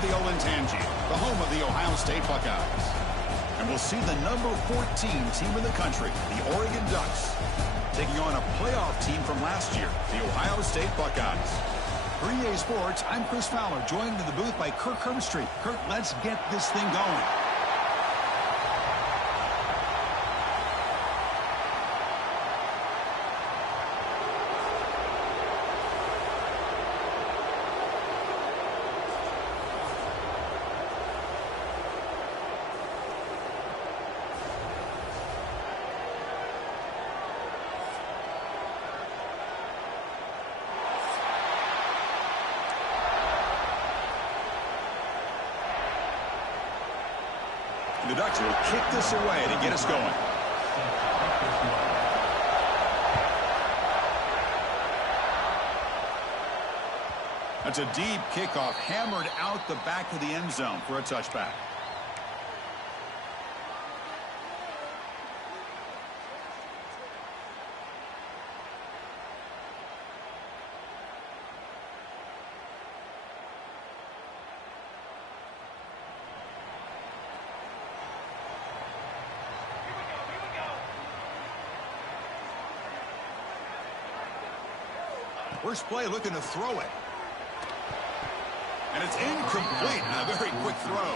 of the Olentangy, the home of the Ohio State Buckeyes. And we'll see the number 14 team in the country, the Oregon Ducks, taking on a playoff team from last year, the Ohio State Buckeyes. For EA Sports, I'm Chris Fowler, joined in the booth by Kirk Herbstreit. Kirk, let's get this thing going. The Ducks will kick this away to get us going. That's a deep kickoff, hammered out the back of the end zone for a touchback. First play looking to throw it. And it's incomplete. A very quick throw.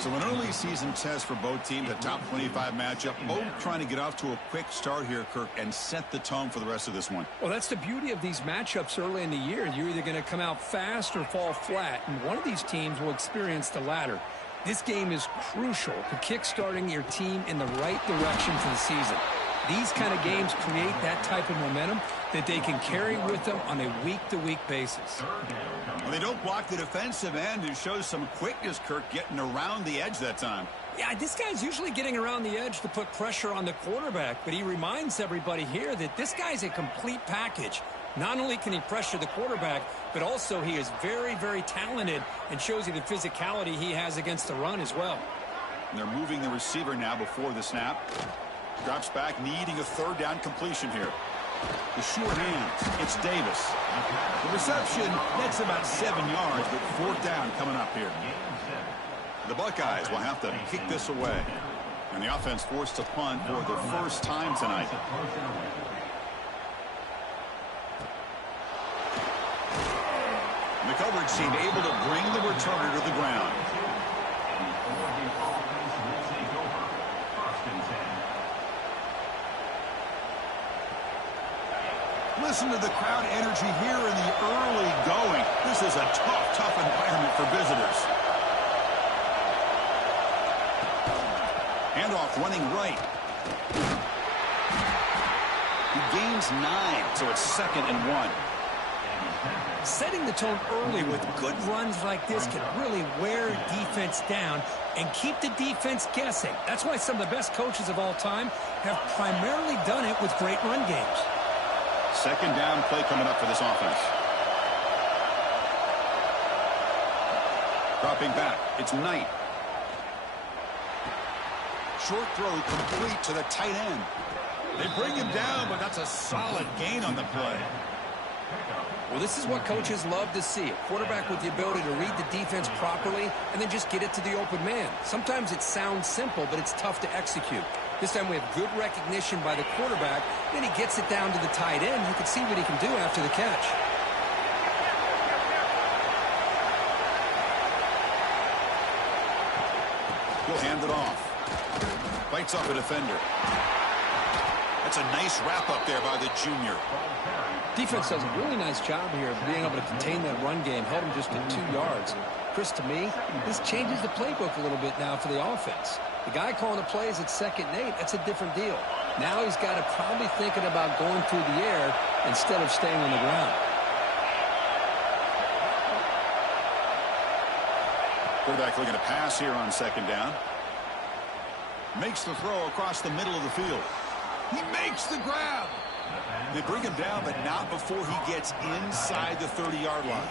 So an early season test for both teams, a top 25 matchup. Both trying to get off to a quick start here, Kirk, and set the tone for the rest of this one. Well, that's the beauty of these matchups early in the year. You're either going to come out fast or fall flat. And one of these teams will experience the latter. This game is crucial to kick-starting your team in the right direction for the season. These kind of games create that type of momentum that they can carry with them on a week-to-week basis. Well, they don't block the defensive end and shows some quickness, Kirk, getting around the edge that time. Yeah, this guy's usually getting around the edge to put pressure on the quarterback, but he reminds everybody here that this guy's a complete package. Not only can he pressure the quarterback, but also he is very, very talented and shows you the physicality he has against the run as well. And they're moving the receiver now before the snap. Drops back, needing a third down completion here. The short hands, it's Davis. The reception, that's about 7 yards, but fourth down coming up here. The Buckeyes will have to kick this away. And the offense forced to punt for the first time tonight. The coverage team able to bring the returner to the ground. Listen to the crowd energy here in the early going. This is a tough environment for visitors. Handoff running right. He gains 9, so it's 2nd and 1. Setting the tone early with good runs like this can really wear defense down and keep the defense guessing. That's why some of the best coaches of all time have primarily done it with great run games. Second down play coming up for this offense. Dropping back, it's Knight. Short throw complete to the tight end. They bring him down, but that's a solid gain on the play. Well, this is what coaches love to see. A quarterback with the ability to read the defense properly and then just get it to the open man. Sometimes it sounds simple, but it's tough to execute. This time we have good recognition by the quarterback. Then he gets it down to the tight end. You can see what he can do after the catch. He'll hand it off. Bites off a defender. That's a nice wrap-up there by the junior. Defense does a really nice job here of being able to contain that run game. Held him just at 2 yards. Chris, to me, this changes the playbook a little bit now for the offense. The guy calling the plays at 2nd and 8, that's a different deal. Now he's got to probably thinking about going through the air instead of staying on the ground. Quarterback looking to pass here on 2nd down. Makes the throw across the middle of the field. He makes the grab. They bring him down, but not before he gets inside the 30-yard line.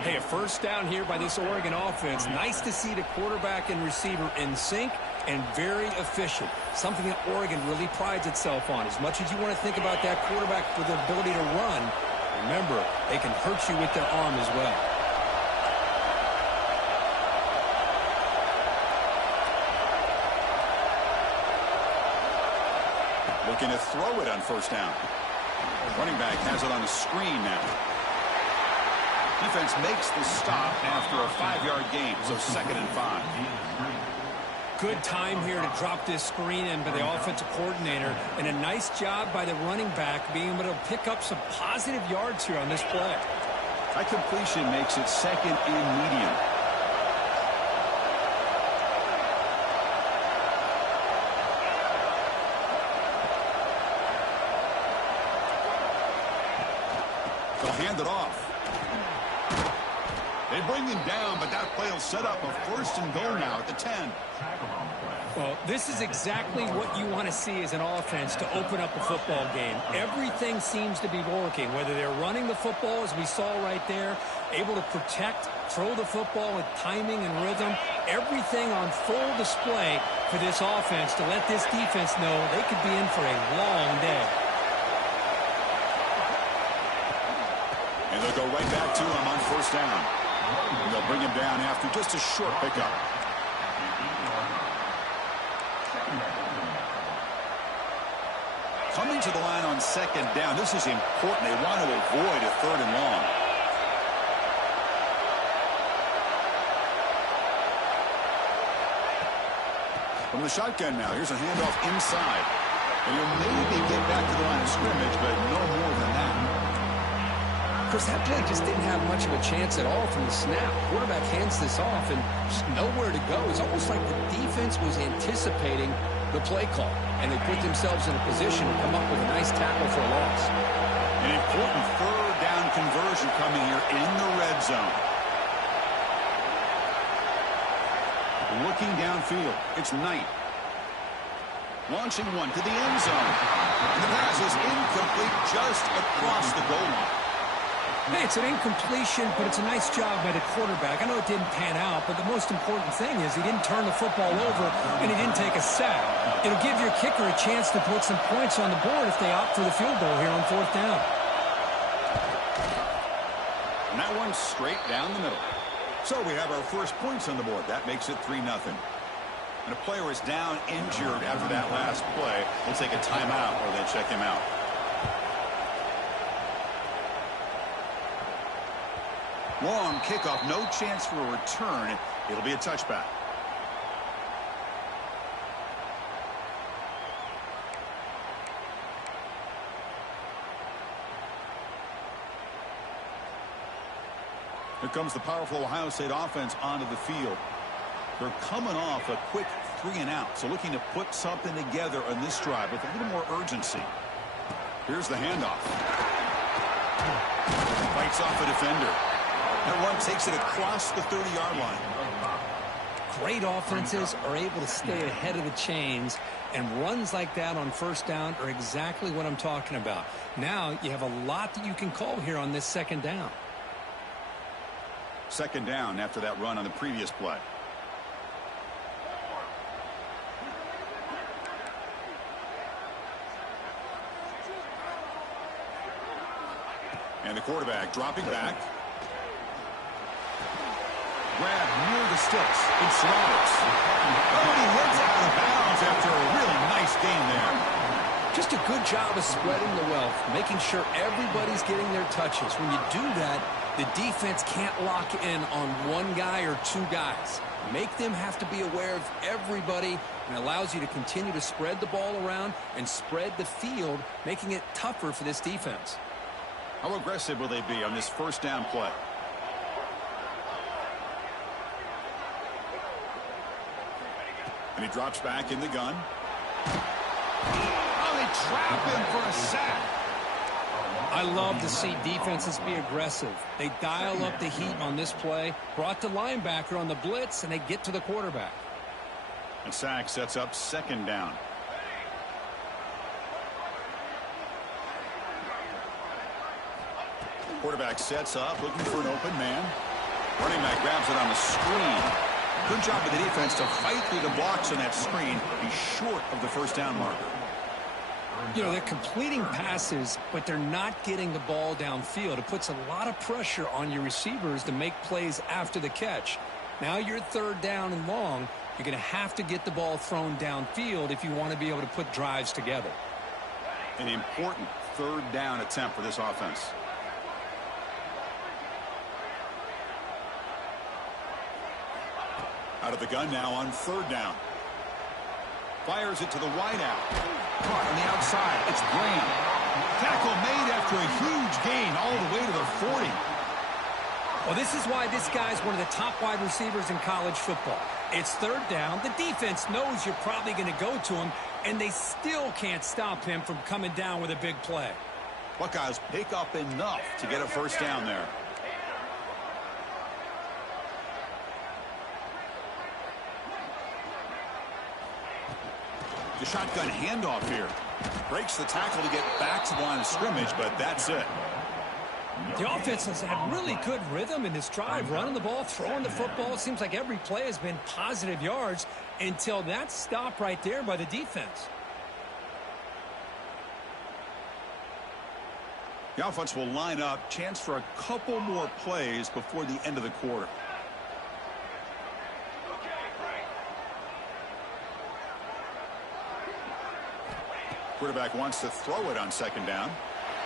Hey, a first down here by this Oregon offense. Nice to see the quarterback and receiver in sync and very efficient. Something that Oregon really prides itself on. As much as you want to think about that quarterback with the ability to run, remember, they can hurt you with their arm as well. Looking to throw it on first down. Running back has it on the screen now. Defense makes the stop after a 5-yard gain, so 2nd and 5. Good time here to drop this screen in by the offensive coordinator, and a nice job by the running back being able to pick up some positive yards here on this play. That completion makes it 2nd and medium. They'll hand it off. They bring him down, but that play will set up a 1st and goal now at the 10. Well, this is exactly what you want to see as an offense to open up a football game. Everything seems to be working, whether they're running the football, as we saw right there, able to protect, throw the football with timing and rhythm. Everything on full display for this offense to let this defense know they could be in for a long day. And they'll go right back to him on 1st down. And they'll bring him down after just a short pickup. Coming to the line on 2nd down. This is important. They want to avoid a 3rd and long. From the shotgun now. Here's a handoff inside. And he'll maybe get back to the line of scrimmage, but no more than that. Of course, that play just didn't have much of a chance at all from the snap. Quarterback hands this off and just nowhere to go. It's almost like the defense was anticipating the play call, and they put themselves in a position to come up with a nice tackle for a loss. An important 3rd down conversion coming here in the red zone. Looking downfield, it's Knight. Launching one to the end zone. And the pass is incomplete just across the goal line. Hey, it's an incompletion, but it's a nice job by the quarterback. I know it didn't pan out, but the most important thing is he didn't turn the football over and he didn't take a sack. It'll give your kicker a chance to put some points on the board if they opt for the field goal here on 4th down. And that one's straight down the middle. So we have our first points on the board. That makes it 3-0. And a player is down injured after that last play. We'll take a timeout or then check him out. Long kickoff, no chance for a return. It'll be a touchback. Here comes the powerful Ohio State offense onto the field. They're coming off a quick 3-and-out, so looking to put something together on this drive with a little more urgency. Here's the handoff. Fights off a defender. That run takes it across the 30-yard line. Great offenses are able to stay ahead of the chains, and runs like that on 1st down are exactly what I'm talking about. Now you have a lot that you can call here on this 2nd down. 2nd down after that run on the previous play. And the quarterback dropping back. Grab near the sticks. It's Roberts. Oh, and he hits out of bounds after a really nice gain there. Just a good job of spreading the wealth, making sure everybody's getting their touches. When you do that, the defense can't lock in on one guy or 2 guys. Make them have to be aware of everybody, and allows you to continue to spread the ball around and spread the field, making it tougher for this defense. How aggressive will they be on this 1st down play? And he drops back in the gun. Oh, they trap him for a sack. I love to see defenses be aggressive. They dial up the heat on this play, brought the linebacker on the blitz, and they get to the quarterback. And sack sets up 2nd down. Quarterback sets up, looking for an open man. Running back grabs it on the screen. Good job by the defense to fight through the blocks on that screen. He's short of the 1st down marker. You know, they're completing passes, but they're not getting the ball downfield. It puts a lot of pressure on your receivers to make plays after the catch. Now you're 3rd down and long. You're going to have to get the ball thrown downfield if you want to be able to put drives together. An important third down attempt for this offense. Out of the gun now on third down. Fires it to the wideout. Caught on the outside. It's Graham. Tackle made after a huge gain all the way to the 40. Well, this is why this guy's one of the top wide receivers in college football. It's third down. The defense knows you're probably going to go to him, and they still can't stop him from coming down with a big play. Buckeyes pick up enough to get a first down there. The shotgun handoff here. Breaks the tackle to get back to the line of scrimmage, but that's it. The offense has had really good rhythm in this drive, running the ball, throwing the football. It seems like every play has been positive yards until that stop right there by the defense. The offense will line up. Chance for a couple more plays before the end of the quarter. Quarterback wants to throw it on second down.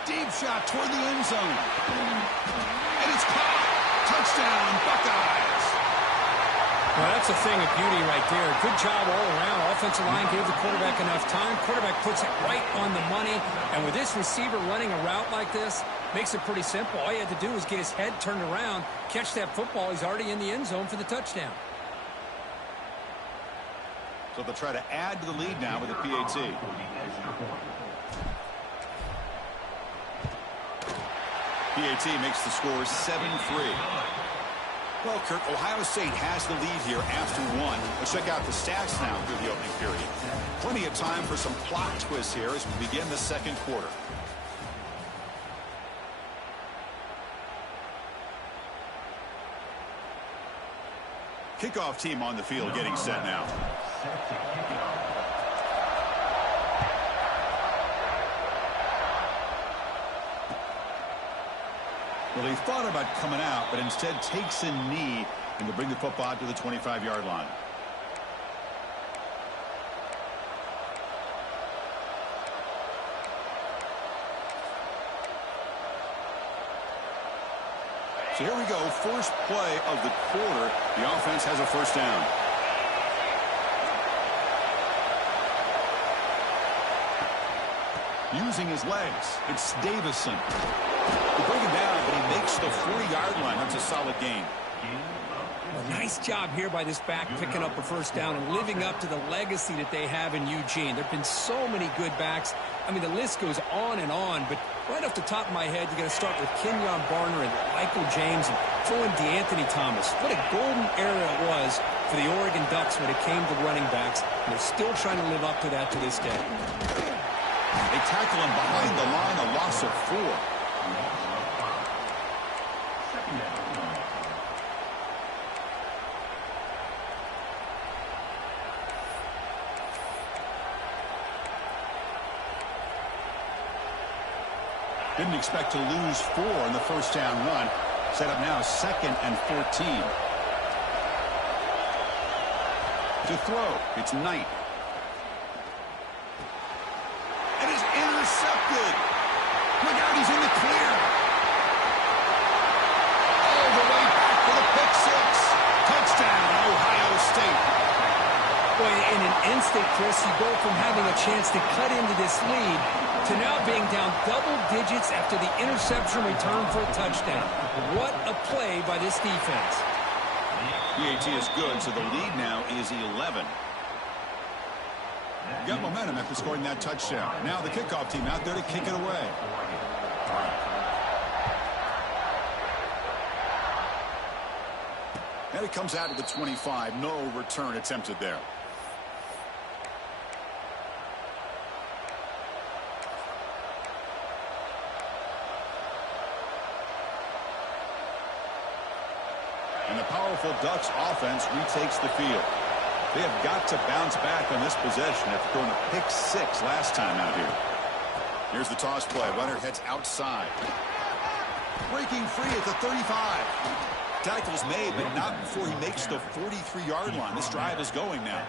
Deep shot toward the end zone. And it's caught. Touchdown, Buckeyes. Well, that's a thing of beauty right there. Good job all around. Offensive line gave the quarterback enough time. Quarterback puts it right on the money. And with this receiver running a route like this, makes it pretty simple. All you had to do is get his head turned around, catch that football. He's already in the end zone for the touchdown. So they'll try to add to the lead now with a PAT. PAT makes the score 7-3. Well, Kirk, Ohio State has the lead here after one. Let's check out the stats now through the opening period. Plenty of time for some plot twists here as we begin the second quarter. Kickoff team on the field getting set now. Well, he thought about coming out, but instead takes a knee and to bring the football to the 25-yard line. So here we go, first play of the quarter. The offense has a first down. Using his legs, it's Davison. They bring him down, but he makes the 40-yard line. That's a solid gain. Well, nice job here by this back picking up a first down and living up to the legacy that they have in Eugene. There have been so many good backs. I mean, the list goes on and on, but right off the top of my head, you're going to start with Kenyon Barner and Michael James and throw in DeAnthony Thomas. What a golden era it was for the Oregon Ducks when it came to running backs, and they're still trying to live up to that to this day. They tackle him behind the line, a loss of 4. Didn't expect to lose 4 in the first down run. Set up now 2nd and 14. To throw, it's Knight. And is intercepted. Look out, he's in the clear. All the way back for the pick 6. Touchdown, Ohio State. Boy, in an instant, Chris, you go from having a chance to cut into this lead to now being down double digits after the interception return for a touchdown. What a play by this defense. PAT is good, so the lead now is 11. Got momentum after scoring that touchdown. Now the kickoff team out there to kick it away. And it comes out of the 25. No return attempted there. And the powerful Ducks offense retakes the field. They have got to bounce back on this possession after throwing a pick 6 last time out here. Here's the toss play. Runner heads outside. Breaking free at the 35. Tackle's made, but not before he makes the 43-yard line. This drive is going now.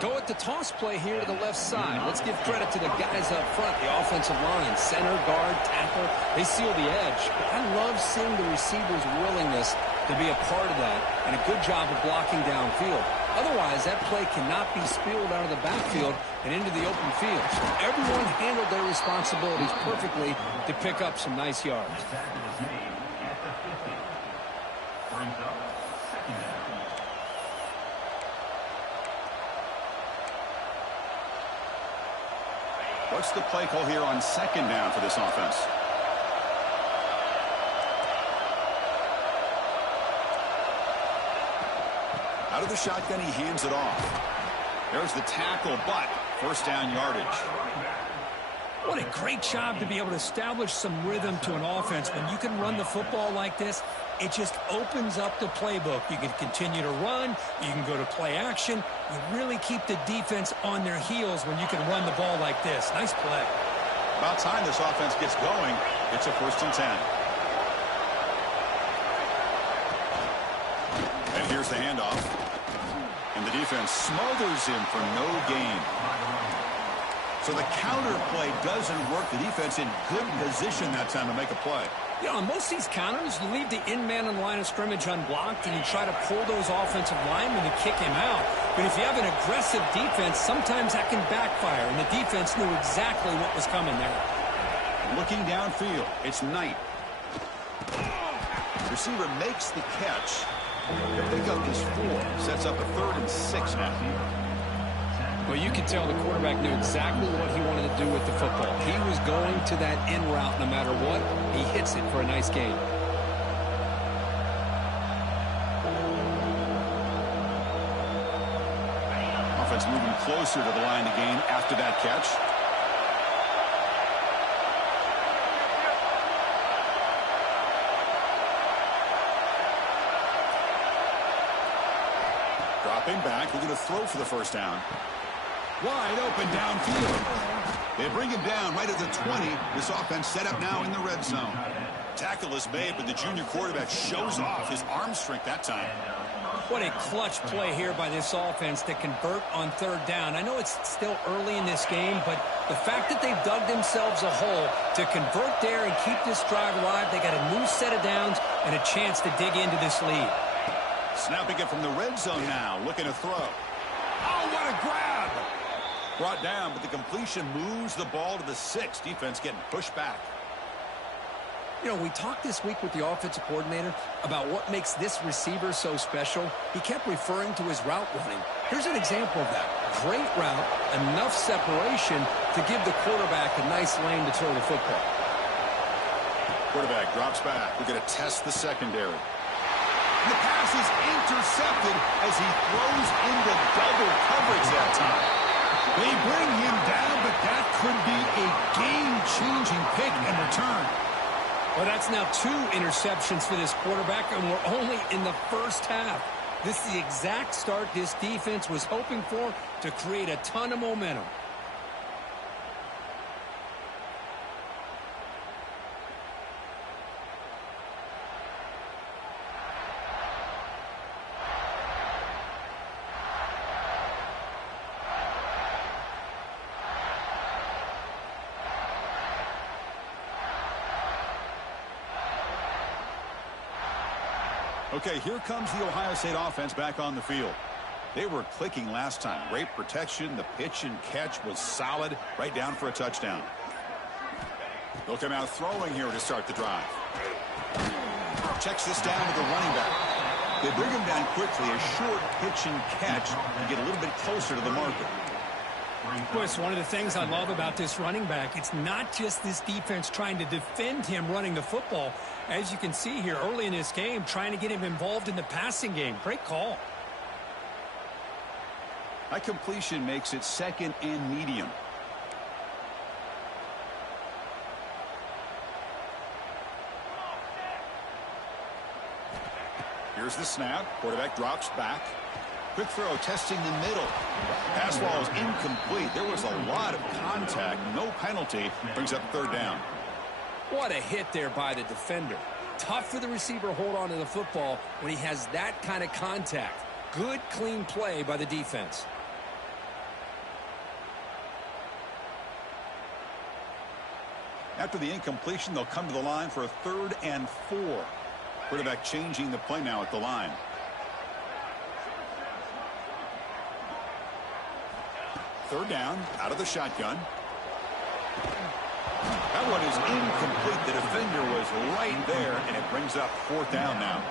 Go at the toss play here to the left side. Let's give credit to the guys up front, the offensive line, center, guard, tackle. They seal the edge. But I love seeing the receiver's willingness to be a part of that and a good job of blocking downfield. Otherwise, that play cannot be spilled out of the backfield and into the open field. So everyone handled their responsibilities perfectly to pick up some nice yards. What's the play call here on second down for this offense? Out of the shotgun, he hands it off. There's the tackle, but first down yardage. What a great job to be able to establish some rhythm to an offense. When you can run the football like this, it just opens up the playbook. You can continue to run. You can go to play action. You really keep the defense on their heels when you can run the ball like this. Nice play. About time this offense gets going. It's a 1st and 10. And here's the handoff. And the defense smothers him for no gain. So the counter play doesn't work. The defense in good position that time to make a play. Yeah, on most of these counters, you leave the in-man on the line of scrimmage unblocked, and you try to pull those offensive linemen to kick him out. But if you have an aggressive defense, sometimes that can backfire, and the defense knew exactly what was coming there. Looking downfield, it's Knight. Receiver makes the catch. The pickup is 4. Sets up a 3rd and 6 now. Well, you can tell the quarterback knew exactly what he wanted to do with the football. He was going to that in route no matter what. He hits it for a nice gain. Offense moving closer to the line to gain after that catch. Dropping back, looking to throw for the first down. Wide open downfield. They bring him down right at the 20. This offense set up now in the red zone. Tackle is made, but the junior quarterback shows off his arm strength that time. What a clutch play here by this offense to convert on 3rd down. I know it's still early in this game, but the fact that they've dug themselves a hole to convert there and keep this drive alive, they got a new set of downs and a chance to dig into this lead. Snapping it from the red zone now, looking to throw. Oh, what a grab! Brought down, but the completion moves the ball to the 6. Defense getting pushed back. You know, we talked this week with the offensive coordinator about what makes this receiver so special. He kept referring to his route running. Here's an example of that. Great route, enough separation to give the quarterback a nice lane to throw the football. Quarterback drops back. We're going to test the secondary. The pass is intercepted as he throws into double coverage that time. They bring him down, but that could be a game-changing pick and return. Well, that's now 2 interceptions for this quarterback, and we're only in the first half. This is the exact start this defense was hoping for to create a ton of momentum. Okay, here comes the Ohio State offense back on the field. They were clicking last time. Great protection. The pitch and catch was solid. Right down for a touchdown. They'll come out throwing here to start the drive. Checks this down to the running back. They bring him down quickly. A short pitch and catch to get a little bit closer to the marker. Of course, one of the things I love about this running back, it's not just this defense trying to defend him running the football. As you can see here early in this game, trying to get him involved in the passing game. Great call. That completion makes it 2nd and medium. Here's the snap. Quarterback drops back. Quick throw, testing the middle. Pass ball is incomplete. There was a lot of contact. No penalty. Brings up 3rd down. What a hit there by the defender. Tough for the receiver to hold on to the football when he has that kind of contact. Good, clean play by the defense. After the incompletion, they'll come to the line for a 3rd and 4. Quarterback changing the play now at the line. Third down, out of the shotgun. That one is incomplete. The defender was right there, and it brings up 4th down now.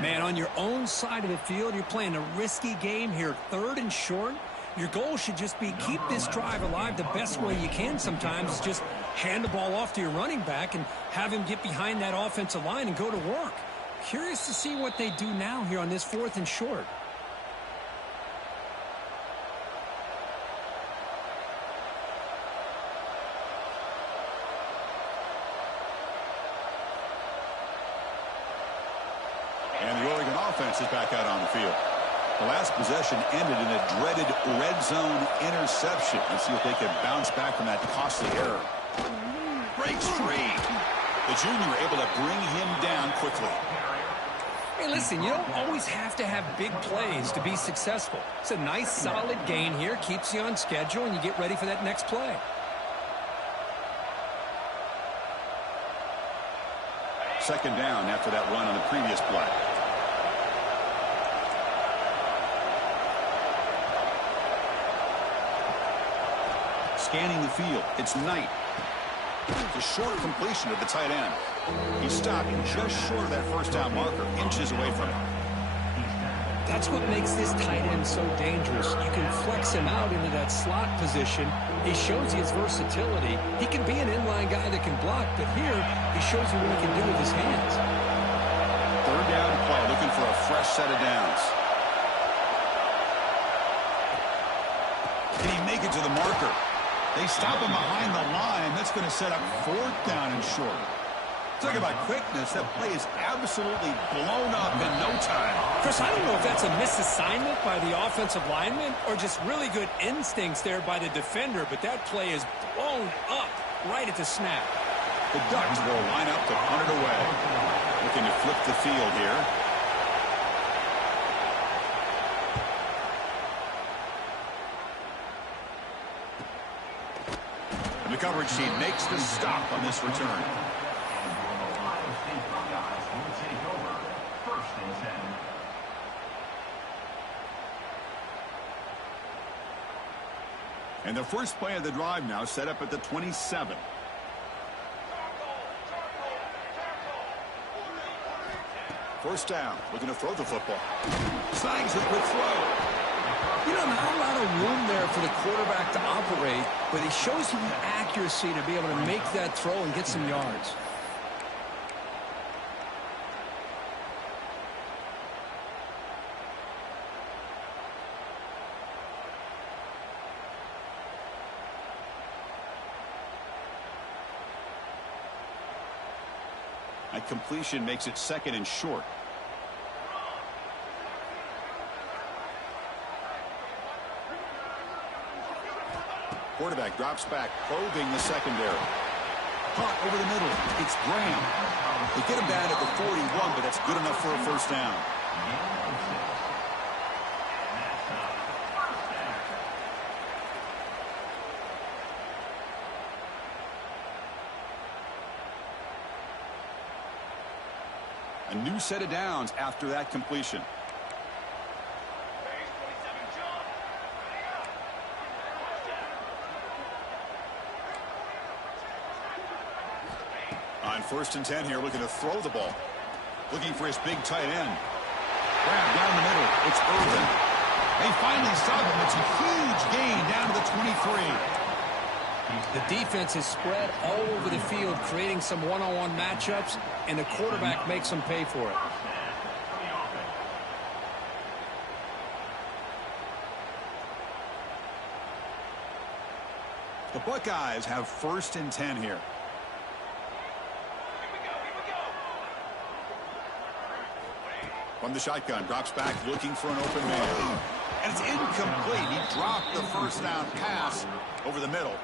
Man, on your own side of the field, you're playing a risky game here. 3rd and short. Your goal should just be keep this drive alive the best way you can sometimes. Is just hand the ball off to your running back and have him get behind that offensive line and go to work. Curious to see what they do now here on this 4th and short. And the Oregon offense is back out on the field. The last possession ended in a dreaded red zone interception. Let's see if they can bounce back from that costly error. Breaks free. The junior able to bring him down quickly. Hey, listen, you don't always have to have big plays to be successful. It's a nice, solid gain here. Keeps you on schedule, and you get ready for that next play. Second down after that run on the previous play. Scanning the field. It's Knight. It's a short completion to the tight end. He's stopping just short of that first down marker, inches away from it. That's what makes this tight end so dangerous. You can flex him out into that slot position. He shows you his versatility. He can be an inline guy that can block, but here he shows you what he can do with his hands. Third down play, looking for a fresh set of downs. Can he make it to the marker? They stop him behind the line. That's going to set up 4th down and short. Talk about quickness. That play is absolutely blown up in no time. Chris, I don't know if that's a misassignment by the offensive lineman or just really good instincts there by the defender, but that play is blown up right at the snap. The Ducks will line up to punt it away. Looking to flip the field here. And the coverage team makes the stop on this return. And the first play of the drive now set up at the 27. First down, looking to throw the football. Snags it with throw. You know, not a lot of room there for the quarterback to operate, but he shows you the accuracy to be able to make that throw and get some yards. A completion makes it 2nd and short. Quarterback drops back, probing the secondary. Caught over the middle. It's Graham. They get him down at the 41, but that's good enough for a first down. A new set of downs after that completion. On 1st and 10 here, looking to throw the ball. Looking for his big tight end. Grab down the middle. It's Irvin. They finally stop him. It's a huge gain down to the 23. The defense is spread all over the field, creating some one-on-one matchups, and the quarterback makes them pay for it. The Buckeyes have 1st and 10 here. From the shotgun, drops back, looking for an open man. And it's incomplete. He dropped the first down pass over the middle.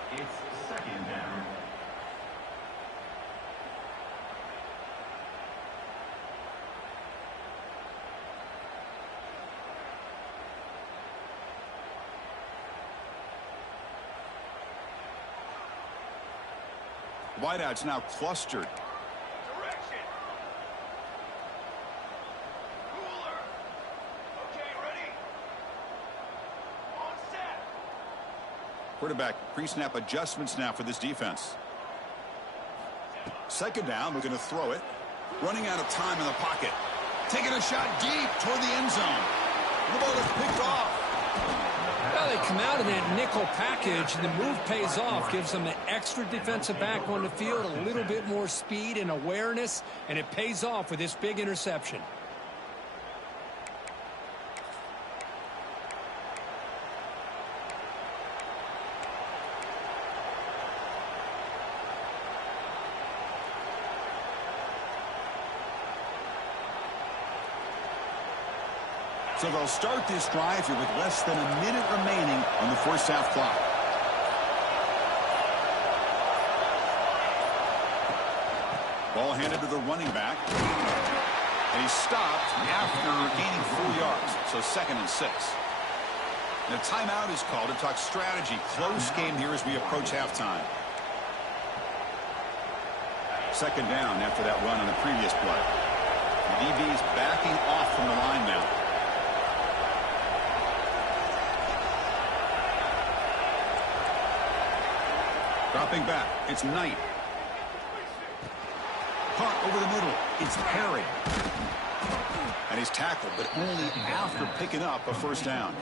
Wideouts now clustered. Direction. Cooler. Okay, ready? On set. Quarterback pre-snap adjustments now for this defense. Second down, we're going to throw it. Running out of time in the pocket. Taking a shot deep toward the end zone. The ball is picked off. Well, they come out in that nickel package, and the move pays off. Gives them an extra defensive back on the field, a little bit more speed and awareness, and it pays off with this big interception. So they'll start this drive here with less than a minute remaining on the first half clock. Ball handed to the running back. And he stopped after gaining 4 yards. So 2nd and 6. And a timeout is called to talk strategy. Close game here as we approach halftime. 2nd down after that run on the previous play. The DB is backing off from the line now. Dropping back, it's Knight. Caught over the middle, it's Perry. And he's tackled, but only after picking up a first down.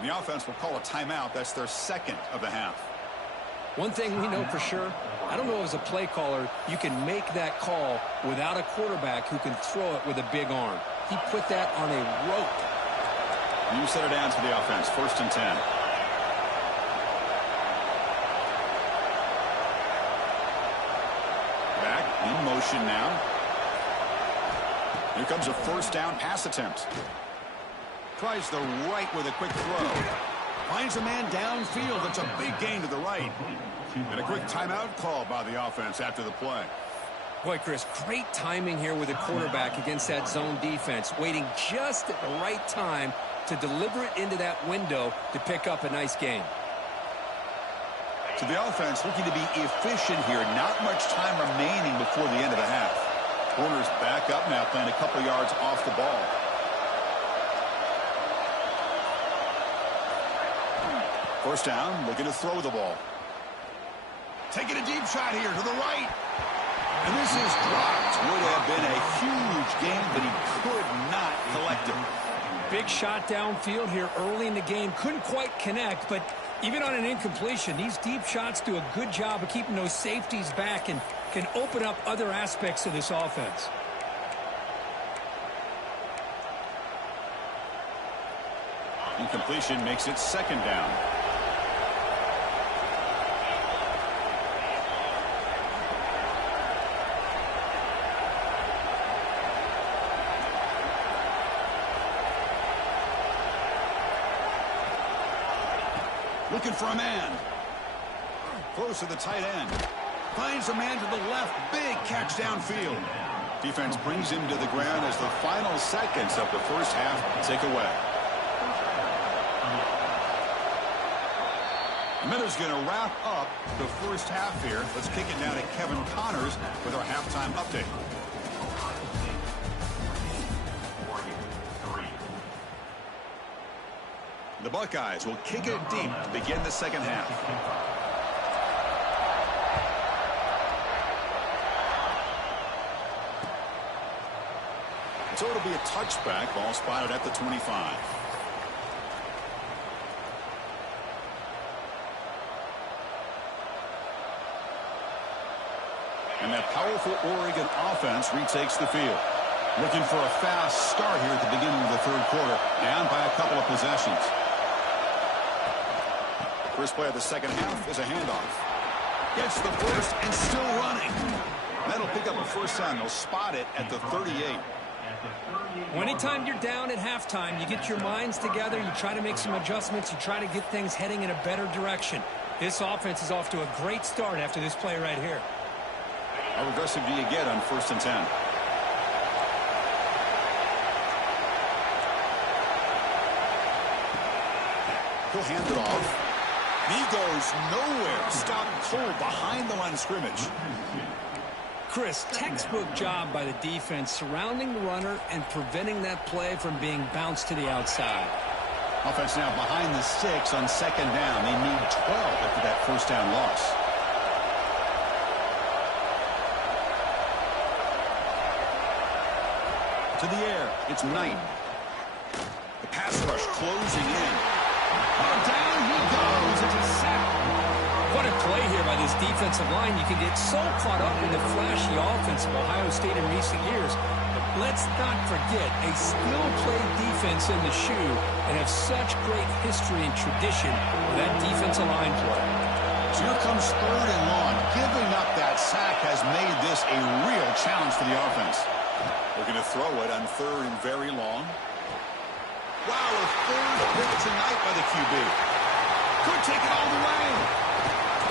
The offense will call a timeout. That's their 2nd of the half. One thing we know for sure, I don't know as a play caller, you can make that call without a quarterback who can throw it with a big arm. He put that on a rope. You set it down to the offense, 1st and 10. In motion now. Here comes a first down pass attempt. Tries the right with a quick throw. Finds a man downfield. That's a big gain to the right. And a quick timeout call by the offense after the play. Boy, Chris, great timing here with the quarterback against that zone defense. Waiting just at the right time to deliver it into that window to pick up a nice gain. So the offense looking to be efficient here. Not much time remaining before the end of the half. Corners back up now, playing a couple yards off the ball. First down, looking to throw the ball. Taking a deep shot here to the right. And this is dropped. Would have been a huge gain, but he could not collect it. Big shot downfield here early in the game. Couldn't quite connect, but even on an incompletion, these deep shots do a good job of keeping those safeties back and can open up other aspects of this offense. Incompletion makes it 2nd down. Looking for a man. Close to the tight end. Finds a man to the left. Big catch downfield. Defense brings him to the ground as the final seconds of the first half tick away. The Miners going to wrap up the first half here. Let's kick it now to Kevin Connors with our halftime update. The Buckeyes will kick it deep to begin the second half. So it'll be a touchback. Ball spotted at the 25. And that powerful Oregon offense retakes the field. Looking for a fast start here at the beginning of the third quarter. Down by a couple of possessions. First play of the second half is a handoff. Gets the first and still running. That'll pick up a first down. They'll spot it at the 38. Well, anytime you're down at halftime, you get your minds together, you try to make some adjustments, you try to get things heading in a better direction. This offense is off to a great start after this play right here. How aggressive do you get on 1st and 10? He'll hand it off. He goes nowhere. Stopped cold behind the line of scrimmage. Chris, textbook job by the defense surrounding the runner and preventing that play from being bounced to the outside. Offense now behind the 6 on second down. They need 12 after that first down loss. To the air. It's Knight. The pass rush closing in. Oh, down he goes. It's a sack. What a play here by this defensive line. You can get so caught up in the flashy offense of Ohio State in recent years. But let's not forget a skill-played defense in the shoe and have such great history and tradition of that defensive line play. So here comes third and long. Giving up that sack has made this a real challenge for the offense. Looking to throw it on third and very long. Wow, a third pick tonight by the QB. Could take it all the way.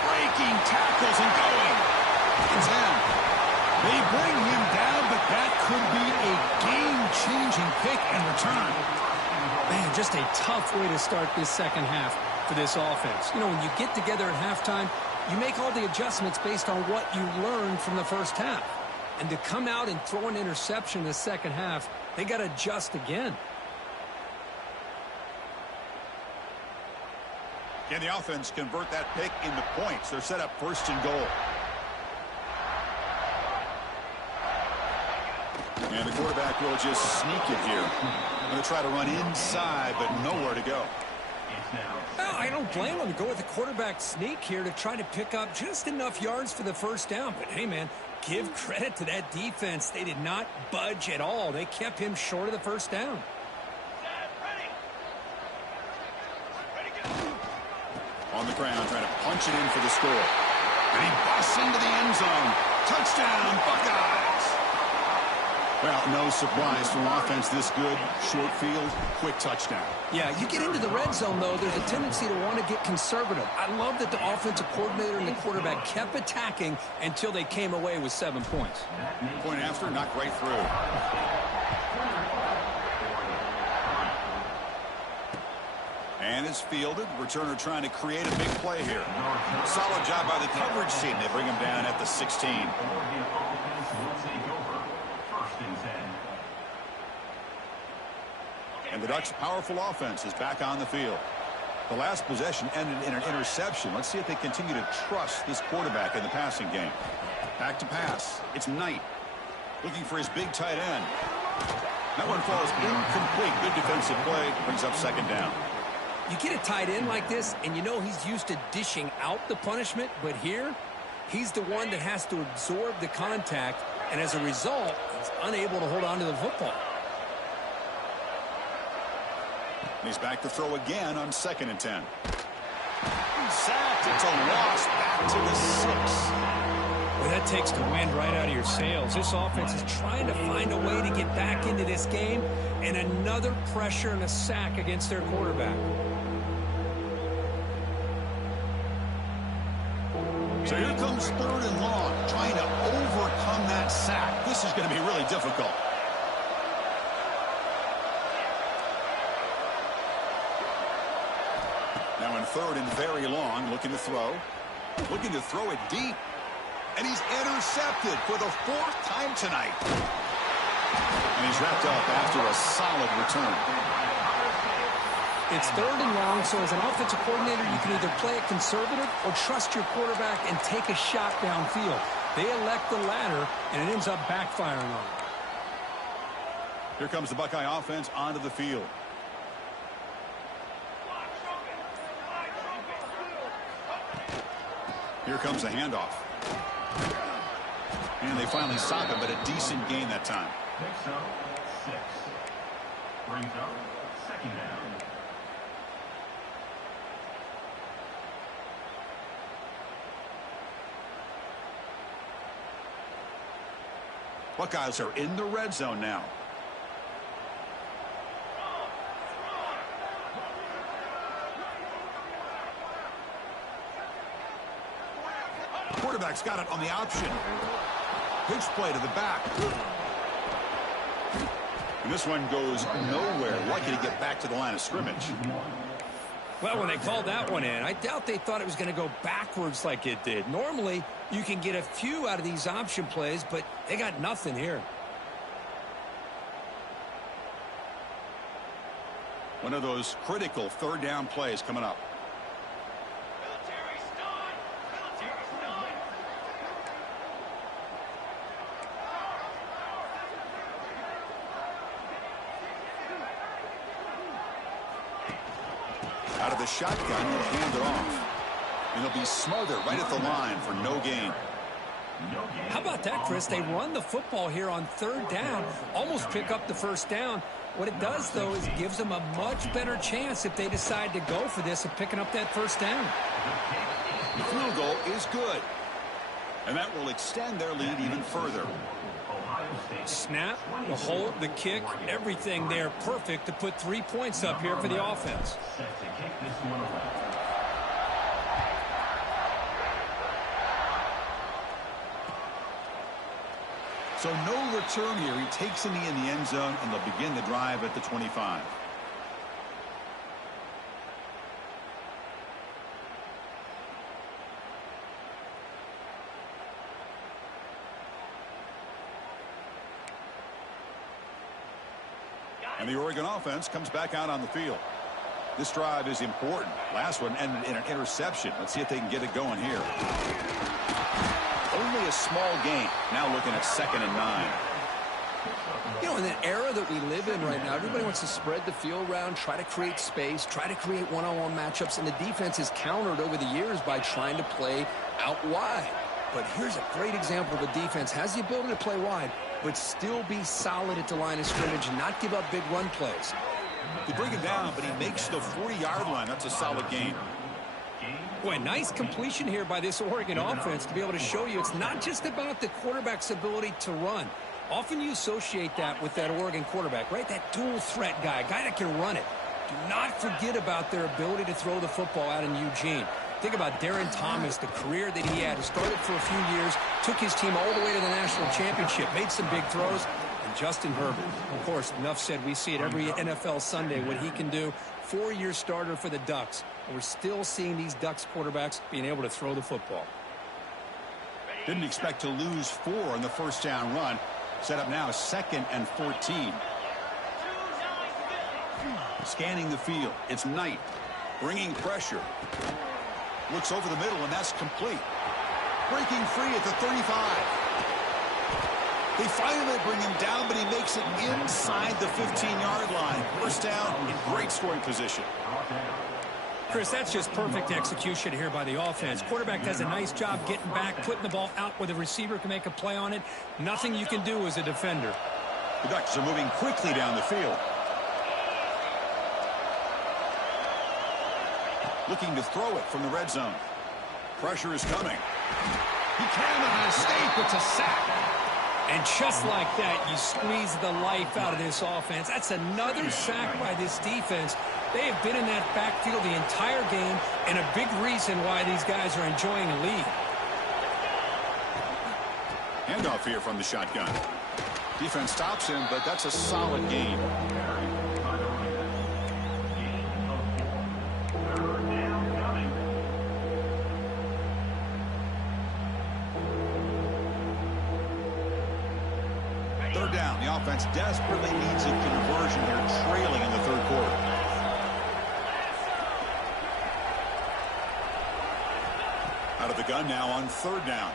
Breaking tackles and going. 10. They bring him down, but that could be a game-changing pick and return. Man, just a tough way to start this second half for this offense. You know, when you get together at halftime, you make all the adjustments based on what you learned from the first half. And to come out and throw an interception in the second half, they got to adjust again. Can the offense convert that pick into points? They're set up first and goal. And the quarterback will just sneak it here. Going to try to run inside, but nowhere to go. Well, I don't blame him to go with the quarterback sneak here to try to pick up just enough yards for the first down. But, hey, man, give credit to that defense. They did not budge at all. They kept him short of the first down. On the ground, trying to punch it in for the score. And he busts into the end zone. Touchdown, Buckeyes! Well, no surprise from offense this good. Short field, quick touchdown. Yeah, you get into the red zone, though, there's a tendency to want to get conservative. I love that the offensive coordinator and the quarterback kept attacking until they came away with 7 points. Point after, knocked right through. And it's fielded. Returner trying to create a big play here. Solid job by the coverage team. They bring him down at the 16. And the Ducks' powerful offense is back on the field. The last possession ended in an interception. Let's see if they continue to trust this quarterback in the passing game. Back to pass. It's Knight looking for his big tight end. That one falls incomplete. Good defensive play. Brings up second down. You get a tight end like this, and you know he's used to dishing out the punishment, but here, he's the one that has to absorb the contact, and as a result, he's unable to hold on to the football. He's back to throw again on 2nd and 10. Sacked. It's a loss back to the 6. Well, that takes the wind right out of your sails. This offense is trying to find a way to get back into this game, and another pressure and a sack against their quarterback. So here comes 3rd and long, trying to overcome that sack. This is going to be really difficult. Now in 3rd and very long, looking to throw. Looking to throw it deep. And he's intercepted for the 4th time tonight. And he's wrapped up after a solid return. It's 3rd and long, so as an offensive coordinator, you can either play it conservative or trust your quarterback and take a shot downfield. They elect the latter, and it ends up backfiring on them. Here comes the Buckeye offense onto the field. Here comes the handoff. And they finally stop him, but a decent gain that time. Picks up 6. Brings up 2nd down. Buckeyes are in the red zone now. Quarterback's got it on the option. Pitch play to the back. And this one goes nowhere. Lucky to get back to the line of scrimmage. Well, when they called that one in, I doubt they thought it was going to go backwards like it did. Normally, you can get a few out of these option plays, but they got nothing here. One of those critical third down plays coming up. Military stun! Military stun! Out of the shotgun, he'll hand it off. And he'll be smothered right at the line for no gain. How about that, Chris? They run the football here on third down, almost pick up the first down. What it does, though, is gives them a much better chance if they decide to go for this of picking up that first down. The field goal is good. And that will extend their lead even further. Snap, the hold, the kick, everything there perfect to put 3 points up here for the offense. So no return here. He takes it in the end zone, and they'll begin the drive at the 25. And the Oregon offense comes back out on the field. This drive is important. Last one ended in an interception. Let's see if they can get it going here. Only a small gain. Now looking at 2nd and 9. You know, in the era that we live in right now, everybody wants to spread the field around, try to create space, try to create one-on-one matchups, and the defense is countered over the years by trying to play out wide. But here's a great example of a defense has the ability to play wide, but still be solid at the line of scrimmage and not give up big run plays. They bring him down, but he makes the 40-yard line. That's a solid gain. Boy, nice completion here by this Oregon offense to be able to show you it's not just about the quarterback's ability to run. Often you associate that with that Oregon quarterback, right? That dual threat guy, a guy that can run it. Do not forget about their ability to throw the football out in Eugene. Think about Darren Thomas, the career that he had. He started for a few years, took his team all the way to the national championship, made some big throws. And Justin Herbert, of course, enough said, we see it every NFL Sunday, what he can do. 4-year starter for the Ducks. And we're still seeing these Ducks quarterbacks being able to throw the football. Didn't expect to lose 4 on the first down run. Set up now 2nd and 14. Scanning the field. It's Knight. Bringing pressure. Looks over the middle, and that's complete. Breaking free at the 35. They finally bring him down, but he makes it inside the 15-yard line. First down in great scoring position. Chris, that's just perfect execution here by the offense. Quarterback does a nice job getting back, putting the ball out where the receiver can make a play on it. Nothing you can do as a defender. The Ducks are moving quickly down the field. Looking to throw it from the red zone. Pressure is coming. He cannot escape. It's a sack. And just like that, you squeeze the life out of this offense. That's another sack by this defense. They have been in that backfield the entire game, and a big reason why these guys are enjoying a lead. Handoff here from the shotgun. Defense stops him, but that's a solid gain. Third down. The offense desperately needs a conversion here, trailing in the third quarter. Out of the gun now on third down.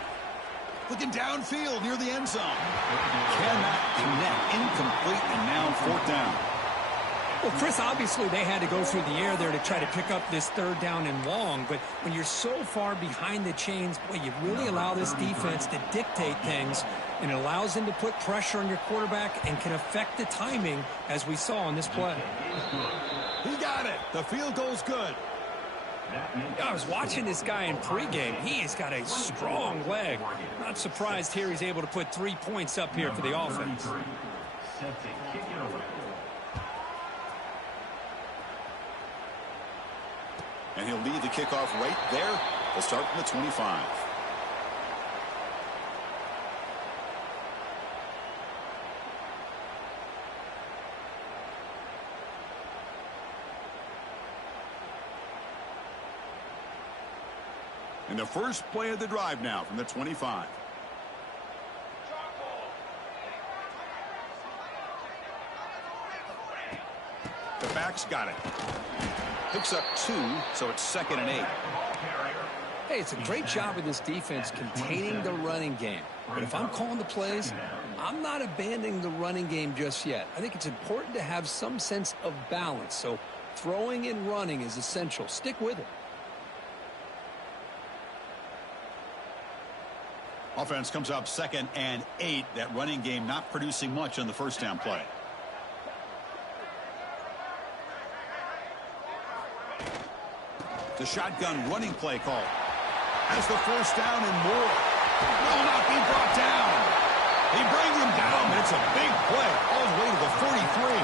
Looking downfield near the end zone. Cannot connect. Incomplete, and now 4th down. Well, Chris, obviously they had to go through the air there to try to pick up this third down and long, but when you're so far behind the chains, boy, you really allow this defense to dictate things, and it allows them to put pressure on your quarterback and can affect the timing, as we saw on this play. He got it. The field goal's good. I was watching this guy in pregame. He has got a strong leg. Not surprised here he's able to put 3 points up here for the offense. And he'll lead the kickoff right there. They'll start from the 25. And the first play of the drive now from the 25. The back's got it. Picks up 2, so it's 2nd and 8. Hey, it's a great job of this defense containing the running game. But if I'm calling the plays, I'm not abandoning the running game just yet. I think it's important to have some sense of balance. So throwing and running is essential. Stick with it. Offense comes up 2nd and 8. That running game not producing much on the first down play. The shotgun running play call. Has the first down and more. Will not be brought down. He brings him down, and it's a big play all the way to the 43.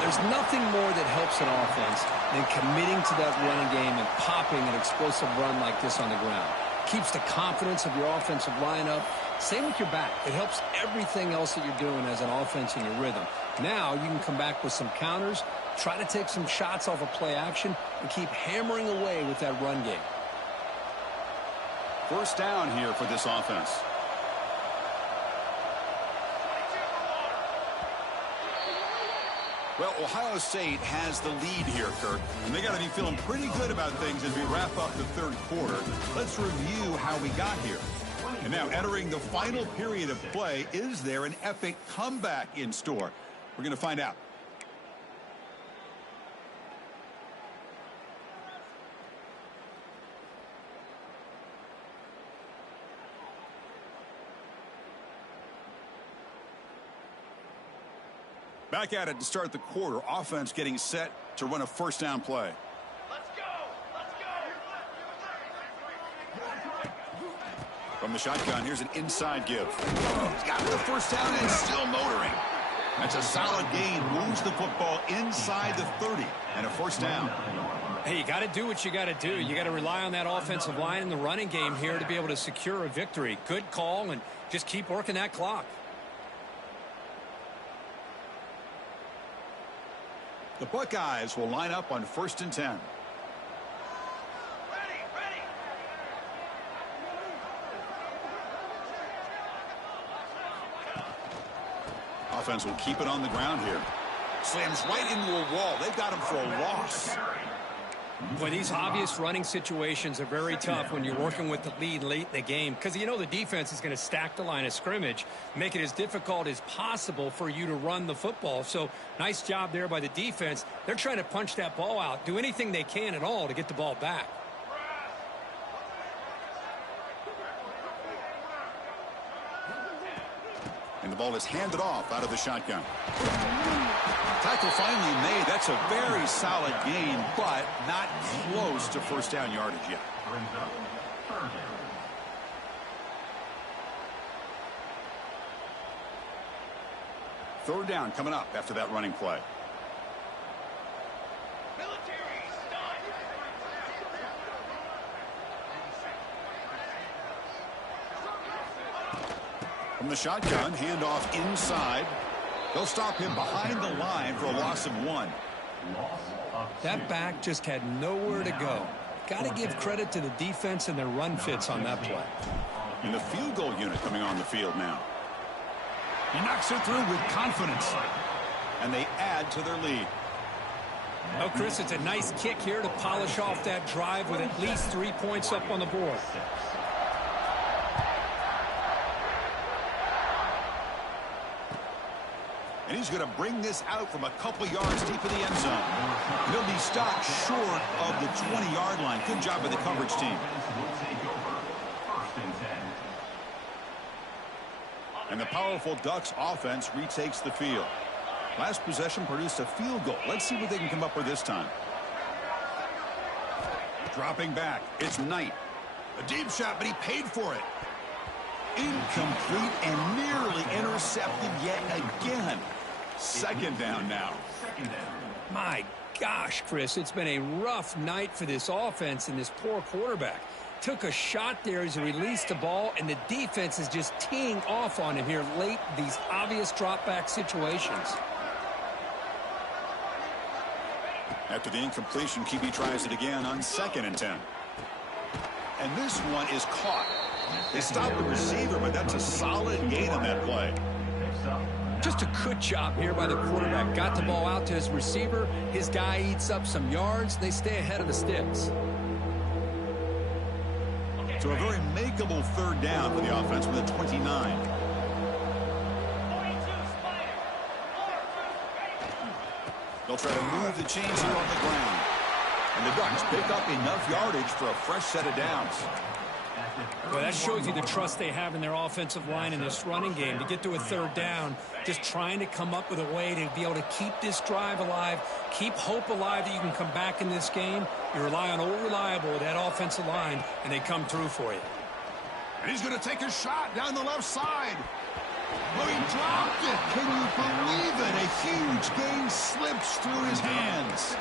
There's nothing more that helps an offense than committing to that running game and popping an explosive run like this on the ground. Keeps the confidence of your offensive line up. Same with your back. It helps everything else that you're doing as an offense in your rhythm. Now you can come back with some counters, try to take some shots off of play action, and keep hammering away with that run game. First down here for this offense. Well, Ohio State has the lead here, Kirk, and they got to be feeling pretty good about things as we wrap up the third quarter. Let's review how we got here. And now entering the final period of play, is there an epic comeback in store? We're going to find out. Back at it to start the quarter. Offense getting set to run a first down play. Let's go! Let's go! From the shotgun, here's an inside give. He's got the first down and still motoring. That's a solid gain. Moves the football inside the 30 and a first down. Hey, you got to do what you got to do. You got to rely on that offensive line in the running game here to be able to secure a victory. Good call, and just keep working that clock. The Buckeyes will line up on 1st and 10. Ready! Ready! Offense will keep it on the ground here. Slams right into a wall. They've got him for a loss. Boy, these obvious running situations are very tough when you're working with the lead late in the game because you know the defense is going to stack the line of scrimmage, make it as difficult as possible for you to run the football. So nice job there by the defense. They're trying to punch that ball out, do anything they can at all to get the ball back. And the ball is handed off out of the shotgun. Tackle finally made. That's a very solid gain, but not close to first down yardage yet. Third down coming up after that running play. Military stun! From the shotgun, handoff inside. They'll stop him behind the line for a loss of 1. That back just had nowhere to go. Got to give credit to the defense and their run fits on that play. And the field goal unit coming on the field now. He knocks it through with confidence. And they add to their lead. Oh, Chris, it's a nice kick here to polish off that drive with at least 3 points up on the board. And he's going to bring this out from a couple yards deep in the end zone. He'll be stopped short of the 20-yard line. Good job by the coverage team. And the powerful Ducks offense retakes the field. Last possession produced a field goal. Let's see what they can come up with this time. Dropping back. It's Knight. A deep shot, but he paid for it. Incomplete and nearly intercepted yet again. Second down now. My gosh, Chris, it's been a rough night for this offense and this poor quarterback. Took a shot there as he released the ball, and the defense is just teeing off on him here late in these obvious drop-back situations. After the incompletion, QB tries it again on 2nd and 10. And this one is caught. They stopped the receiver, but that's a solid gain on that play. Just a good job here by the quarterback. Got the ball out to his receiver. His guy eats up some yards. They stay ahead of the sticks. So a very makeable third down for the offense with a 29. They'll try to move the chains here on the ground. And the Ducks pick up enough yardage for a fresh set of downs. Well, that shows you the trust they have in their offensive line in this running game. To get to a third down, just trying to come up with a way to be able to keep this drive alive, keep hope alive that you can come back in this game. You rely on old reliable with that offensive line, and they come through for you. And he's going to take a shot down the left side. Oh, he dropped it. Can you believe it? A huge gain slips through his hands.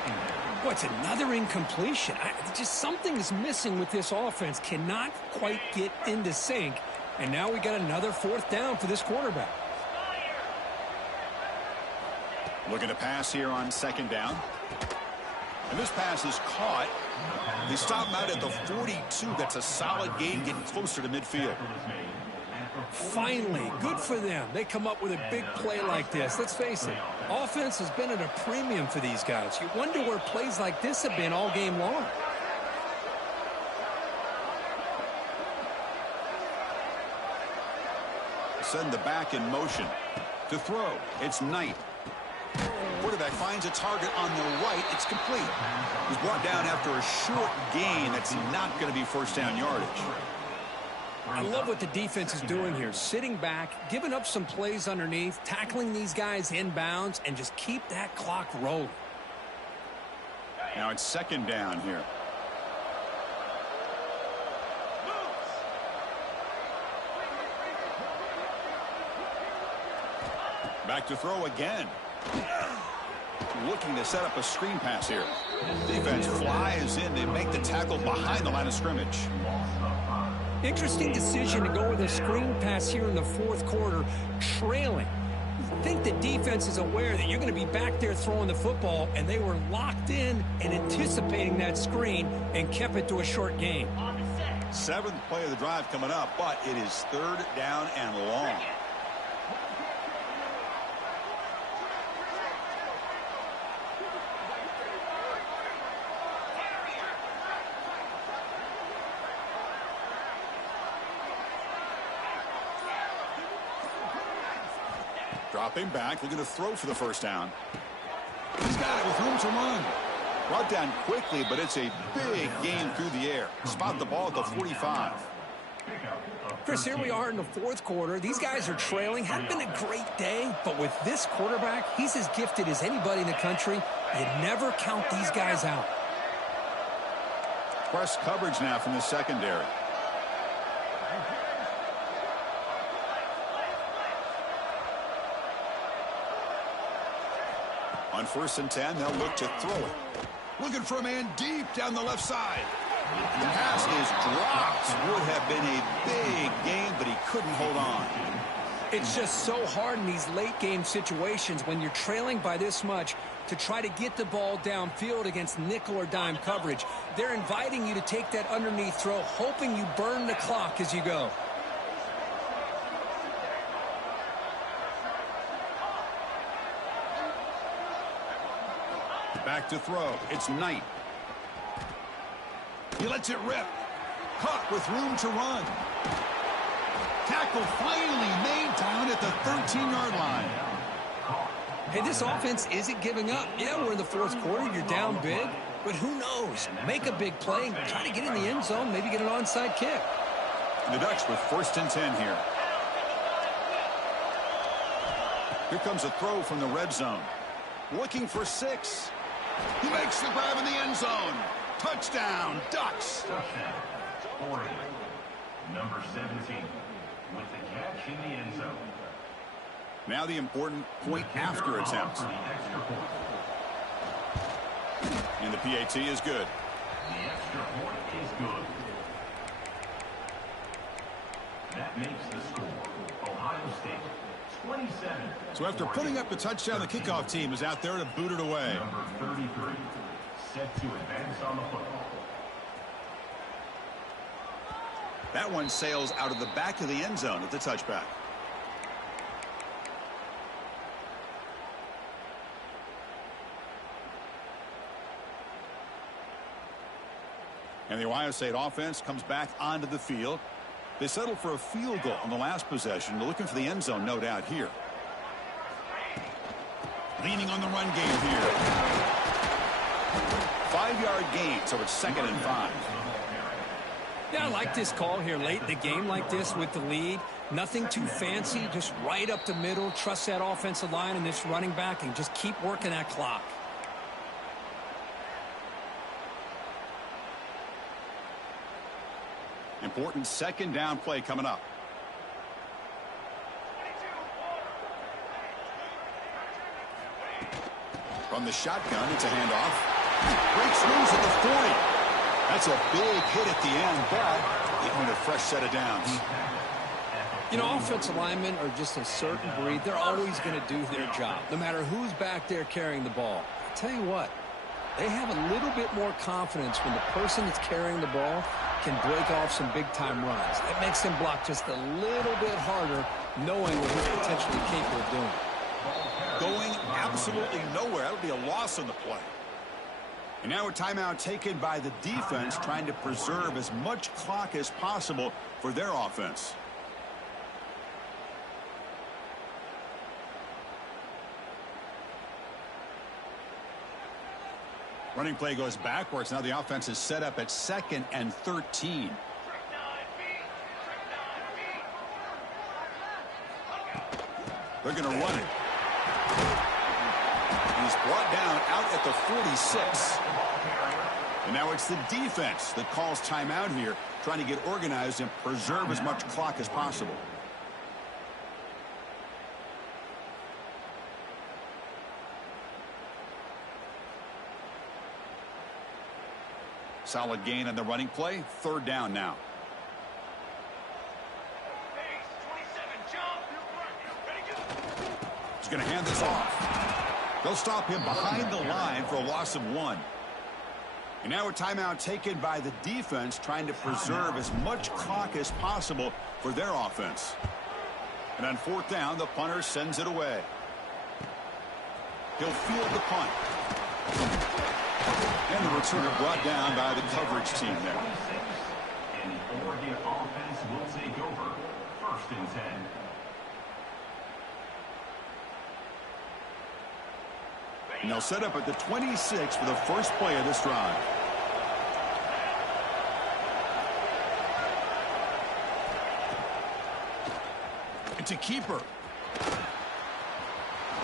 What's another incompletion? Just something is missing with this offense. Cannot quite get into sync. And now we got another fourth down for this quarterback. Looking to pass here on second down. And this pass is caught. They stop him out at the 42. That's a solid gain, getting closer to midfield. Finally, good for them. They come up with a big play like this. Let's face it, offense has been at a premium for these guys. You wonder where plays like this have been all game long. Send the back in motion. To throw, it's Knight. Quarterback finds a target on the right. It's complete. He's brought down after a short gain. That's not going to be first down yardage. I love what the defense is doing here. Sitting back, giving up some plays underneath, tackling these guys inbounds, and just keep that clock rolling. Now it's second down here. Back to throw again. Looking to set up a screen pass here. Defense flies in. They make the tackle behind the line of scrimmage. Interesting decision to go with a screen pass here in the fourth quarter, trailing. I think the defense is aware that you're going to be back there throwing the football, and they were locked in and anticipating that screen and kept it to a short gain. Seventh play of the drive coming up, but it is third down and long. Dropping back, looking to throw for the first down. He's got it with room to run. Brought down quickly, but it's a big gain through the air. Spot the ball at the 45. Chris, here we are in the fourth quarter. These guys are trailing. Had been a great day, but with this quarterback, he's as gifted as anybody in the country. You never count these guys out. Press coverage now from the secondary. On 1st and 10, they'll look to throw it. Looking for a man deep down the left side. The pass is dropped. Would have been a big gain, but he couldn't hold on. It's just so hard in these late game situations when you're trailing by this much to try to get the ball downfield against nickel or dime coverage. They're inviting you to take that underneath throw, hoping you burn the clock as you go. Back to throw. It's Knight. He lets it rip. Caught with room to run. Tackle finally made down at the 13-yard line. Hey, this offense isn't giving up. Yeah, we're in the fourth quarter. You're down big. But who knows? Make a big play. Try to get in the end zone. Maybe get an onside kick. And the Ducks with 1st and 10 here. Here comes a throw from the red zone. Looking for 6. He makes the grab in the end zone. Touchdown, Ducks. Touchdown. 40. Number 17 with the catch in the end zone. Now the important point after attempt. And the PAT is good. The extra point is good. That makes the score Ohio State 27. So after putting up the touchdown, the kickoff team is out there to boot it away. Number 33 set to advance on the football. That one sails out of the back of the end zone at the touchback. And the Ohio State offense comes back onto the field. They settled for a field goal on the last possession. They're looking for the end zone, no doubt, here. Leaning on the run game here. 5-yard gain, so it's 2nd and 5. Yeah, I like this call here late in the game like this with the lead. Nothing too fancy, just right up the middle. Trust that offensive line and this running back and just keep working that clock. Important 2nd down play coming up. From the shotgun, it's a handoff. Breaks loose at the 40. That's a big hit at the end, but they want a fresh set of downs. You know, offensive linemen are just a certain breed. They're always going to do their job, no matter who's back there carrying the ball. I tell you what, they have a little bit more confidence when the person that's carrying the ball can break off some big-time runs. That makes them block just a little bit harder, knowing what he's potentially capable of doing. Going absolutely nowhere. That'll be a loss on the play. And now a timeout taken by the defense, trying to preserve as much clock as possible for their offense. Running play goes backwards. Now the offense is set up at 2nd and 13. They're going to run it. He's brought down out at the 46. And now it's the defense that calls timeout here, trying to get organized and preserve as much clock as possible. Solid gain on the running play. 3rd down now. He's going to hand this off. They'll stop him behind the line for a loss of 1. And now a timeout taken by the defense, trying to preserve as much clock as possible for their offense. And on 4th down, the punter sends it away. He'll field the punt. And the returner brought down by the coverage team there. And the Oregon offense will take over. 1st and 10. And they'll set up at the 26 for the first play of this drive. It's a keeper.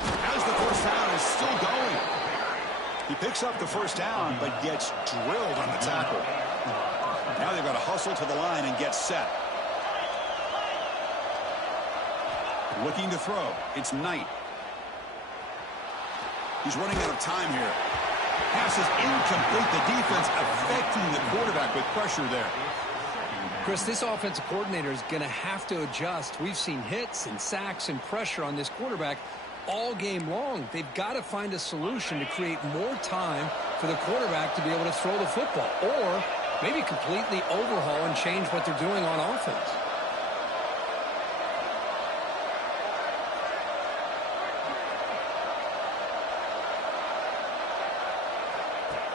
As the first down is still going. He picks up the first down, but gets drilled on the tackle. Now they've got to hustle to the line and get set. Looking to throw. It's Knight. He's running out of time here. Pass is incomplete. The defense affecting the quarterback with pressure there. Chris, this offensive coordinator is going to have to adjust. We've seen hits and sacks and pressure on this quarterback all game long. They've got to find a solution to create more time for the quarterback to be able to throw the football, or maybe completely overhaul and change what they're doing on offense.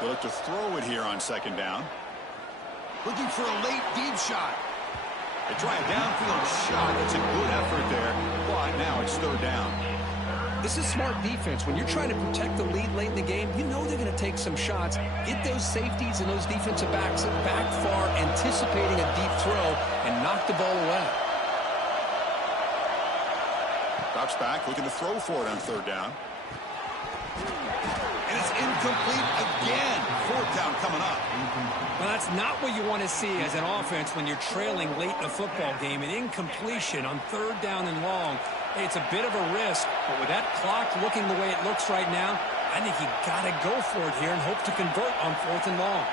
They look to throw it here on 2nd down. Looking for a late deep shot. They try a downfield shot. It's a good effort there, but now it's 3rd down. This is smart defense. When you're trying to protect the lead late in the game, you know they're going to take some shots. Get those safeties and those defensive backs back far, anticipating a deep throw, and knock the ball away. Drops back, looking to throw for it on 3rd down. And it's incomplete again. 4th down coming up. Well, that's not what you want to see as an offense when you're trailing late in a football game. An incompletion on 3rd down and long. Hey, it's a bit of a risk, but with that clock looking the way it looks right now, I think you got to go for it here and hope to convert on 4th and long.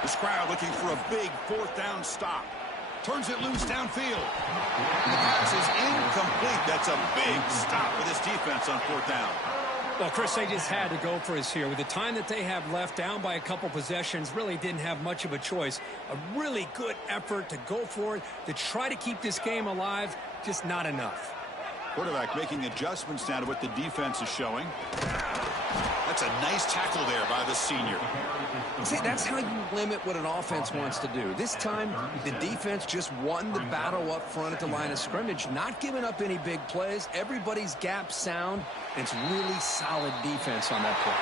This crowd looking for a big 4th down stop. Turns it loose downfield. The pass is incomplete. That's a big stop for this defense on 4th down. Well, Chris, they just had to go for us here. With the time that they have left, down by a couple possessions, really didn't have much of a choice. A really good effort to go for it, to try to keep this game alive, just not enough. Quarterback making adjustments now to what the defense is showing. That's a nice tackle there by the senior. See, that's how you limit what an offense wants to do. This time, the defense just won the battle up front at the line of scrimmage, not giving up any big plays. Everybody's gap sound. It's really solid defense on that play.